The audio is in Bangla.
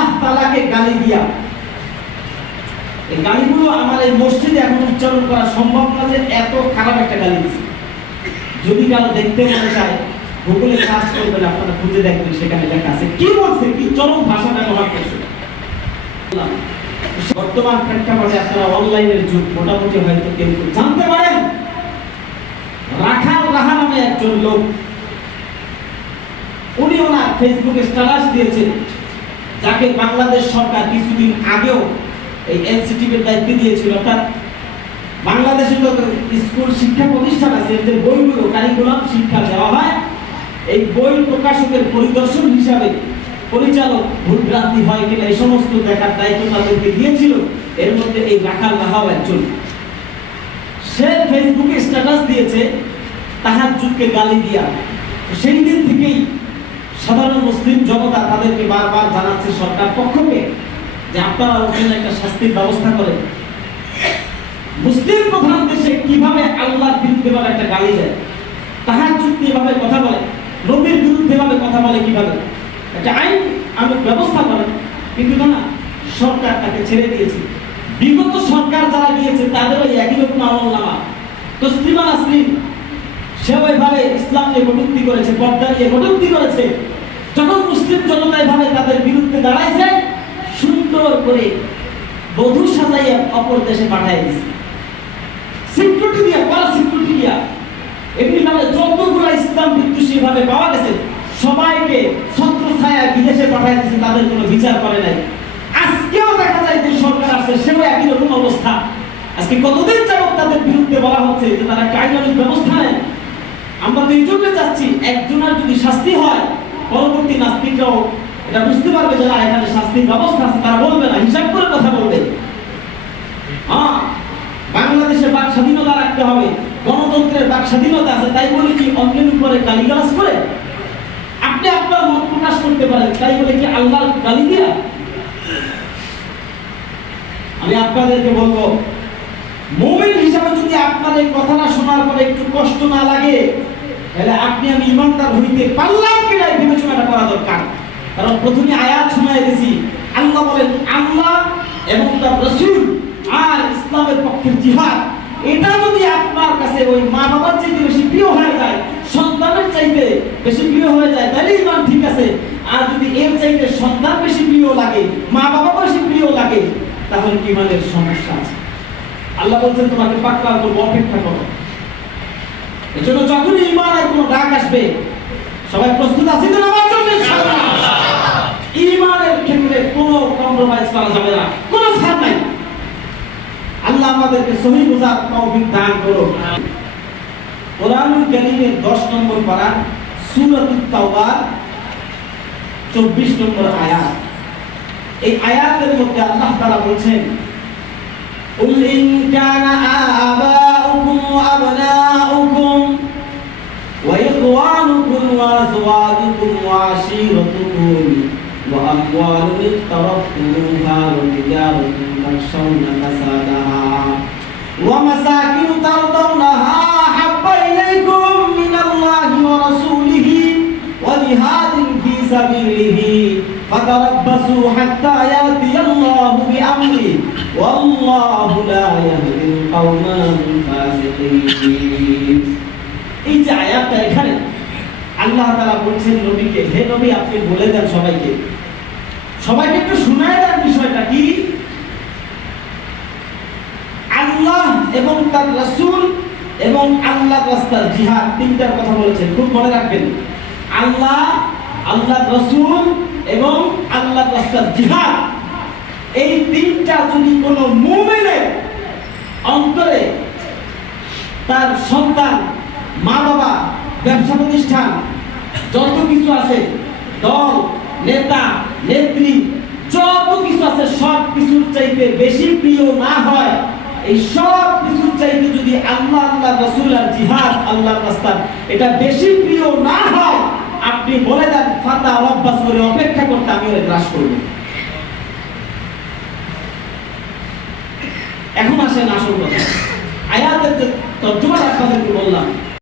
আল্লাহ তাআলাকে গালি দিয়া, এই গালিগুলো আমার এই মসজিদে এখন উচ্চারণ করা সম্ভব না, যে এত খারাপ একটা গালি দিচ্ছে। যদি কারো দেখতে মনে চায় গুগলে সার্চ করবেন, আপনারা খুঁজে দেখবেন, সেখানে লেখা আছে কি বলছে, কি চরম ভাষা ব্যবহার করছে। বর্তমান প্রেক্ষাপটে আপনারা অনলাইনের যুগ, মোটামুটি হয়তো কেউ জানতে পারেন রাখাল রাহা নামে একজন লোক, উনি ওনার ফেসবুকে স্ট্যাটাস দিয়েছেন, যাকে বাংলাদেশ সরকার কিছুদিন আগেও এই এনসিটিভির দায়িত্ব দিয়েছিল। অর্থাৎ বাংলাদেশে তো স্কুল শিক্ষা প্রতিষ্ঠান আছে, যে বইগুলো কারিকুলাম শিক্ষা দেওয়া হয়, এই বই প্রকাশকের পরিদর্শন হিসাবে পরিচালক ভুলভ্রান্তি হয় কিনা এই সমস্ত দেখার দায়িত্ব তাদেরকে দিয়েছিল। এর মধ্যে এই রাখাল রাহাও একজন। সে ফেসবুকে স্ট্যাটাস দিয়েছে তাহাজ্জুদকে গালি দিয়া। সেই দিন থেকেই সাধারণ মুসলিম জনতা তাদেরকে বারবার জানাচ্ছে সরকার পক্ষকে যে আপনারা ওখানে একটা শাস্তির ব্যবস্থা করেন। মুসলিম প্রধান দেশে কিভাবে আল্লাহর বিরুদ্ধে ভাবে একটা গালি দেয়, তাহাজ্জুদ নিয়ে ভাবে কথা বলে, নবীর বিরুদ্ধে ভাবে কথা বলে, কিভাবে একটা আইন আমি ব্যবস্থা করেন। কিন্তু না, সরকার তাকে ছেড়ে দিয়েছে। বিগত সরকার যারা গিয়েছে তাদেরও একই রকম আমলনামা। তসলিমা নাসরিন সেও এভাবে ইসলাম নিয়ে কটূক্তি করেছে, পর্দা নিয়ে কটূক্তি করেছে। যখন মুসলিম জনতা এভাবে তাদের বিরুদ্ধে দাঁড়াইছে, সুন্দর করে বধূ সাজাইয়া অপর দেশে পাঠাই দিয়েছে, সিকিউরিটি দিয়া, কড়া সিকিউরিটি দিয়া। এমনি ভাবে যতগুলো ইসলাম বিদ্বেষী ভাবে পাওয়া গেছে সবাইকে ছত্র ছায়া বিদেশে পাঠাই দিয়েছে, তাদের কোনো বিচার করে নাই। আজকেও দেখা যায় যে সরকার আসছে, সেও একই রকম অবস্থা। আজকে কতদিন যাবত তাদের বিরুদ্ধে বলা হচ্ছে যে তারা আইনানুগ ব্যবস্থা নেন। আমরা তো এই জন্য চাচ্ছি একজনের যদি শাস্তি হয়, পরবর্তী নাস্তিকরাও এটা বুঝতে পারবে যে এখানে শাস্তির ব্যবস্থা আছে, তারা বলবে না, হিসাব করে কথা বলবে। হ্যাঁ, বাংলাদেশে বাক স্বাধীনতা রাখতে হবে, গণতন্ত্রের বাক স্বাধীনতা আছে, তাই বলে কি অন্যের উপরে গালিগালাজ করে আপনি আপনার মত প্রকাশ করতে পারেন, তাই বলে কি আল্লাহ গালি দিয়া? আমি আপনাদেরকে বলবো, মুমিন হিসাবে যদি আপনার এই কথাটা শোনার পরে একটু কষ্ট না লাগে, তাহলে আপনি আমি ইমানদার হইতে পারলাম কিনা এই বিবেচনাটা করা দরকার। কারণ প্রথমে আয়াত শোনায় দিয়েছি, আল্লাহ বলেন আল্লাহ এবং তার রাসূল আর ইসলামের পক্ষের জিহাদ, এটা যদি আপনার কাছে ওই মা বাবার চাইতে বেশি প্রিয় হয়ে যায়, সন্তানের চাইতে বেশি প্রিয় হয়ে যায়, তাহলে ইমান ঠিক আছে। আর যদি এর চাইতে সন্তান বেশি প্রিয় লাগে, মা বাবা বেশি প্রিয় লাগে, তাহলে ইমানের সমস্যা আছে। আল্লাহ বলছেন তোমাকে পাকড়াও করব, অপেক্ষা করো। এজন্য যখনই ইমানের কোনো ডাক আসবে, সবাই প্রস্তুত আছি তো আমার জন্য? ইনশাআল্লাহ ইমানের ক্ষেত্রে কোনো কম্প্রোমাইজ করা যাবে না, কোনো ছাড় নাই। আল্লাহ আমাদেরকে সহি বুঝার তৌফিক দান করুন। কোরআনুল কারীমের 10 নম্বর পারা, সূরাতুত তাওবা 24 নম্বর আয়াত। এই আয়াতের মধ্যে আল্লাহ তাআলা বলছেন, قل إن كان آباؤكم وأبناؤكم وإخوانكم وأزواجكم وعشيرتكم وأموال اقترفتموها وتجارة تخشون كسادها ومساكن ترضونها أحب إليكم من الله ورسوله وجهاد في سبيله فتربصوا حتى يأتي الله بأمره والله لا يهدي القوم الفاسقين। এই যে আয়াতটা এখানে আল্লাহ তাআলা বলছেন নবীকে, হে নবী আপনি বলে দেন সবাইকে একটু শোনায় দেন বিষয়টা কি। আল্লাহ এবং তার রাসূল এবং আল্লাহর রাস্তার জিহাদ, তিনটার কথা বলেছেন, খুব মনে রাখবেন। আল্লাহ, আল্লাহর রাসূল এবং আল্লাহর রাস্তার জিহাদ, এই তিনটা যদি কোনো মুমিনের অন্তরে তার সন্তান, মা বাবা, ব্যবসা প্রতিষ্ঠান, যত কিছু আছে, দল, নেতা, নেত্রী, যত কিছু আছে, সব কিছুর চাইতে বেশি প্রিয় না হয়, এই সব কিছুর চাইতে যদি আল্লাহ, আল্লাহ রাসূল আর জিহাদ আল্লাহর রাস্তা এটা বেশি প্রিয় না হয়, আপনি বলে দেন ফাতা রব্বাস করে অপেক্ষা করতে আমি ওরে গ্রাস করব। এখন আসেন আসল কথা। আয়াতের তর্জমা আপনাদেরকে বললাম,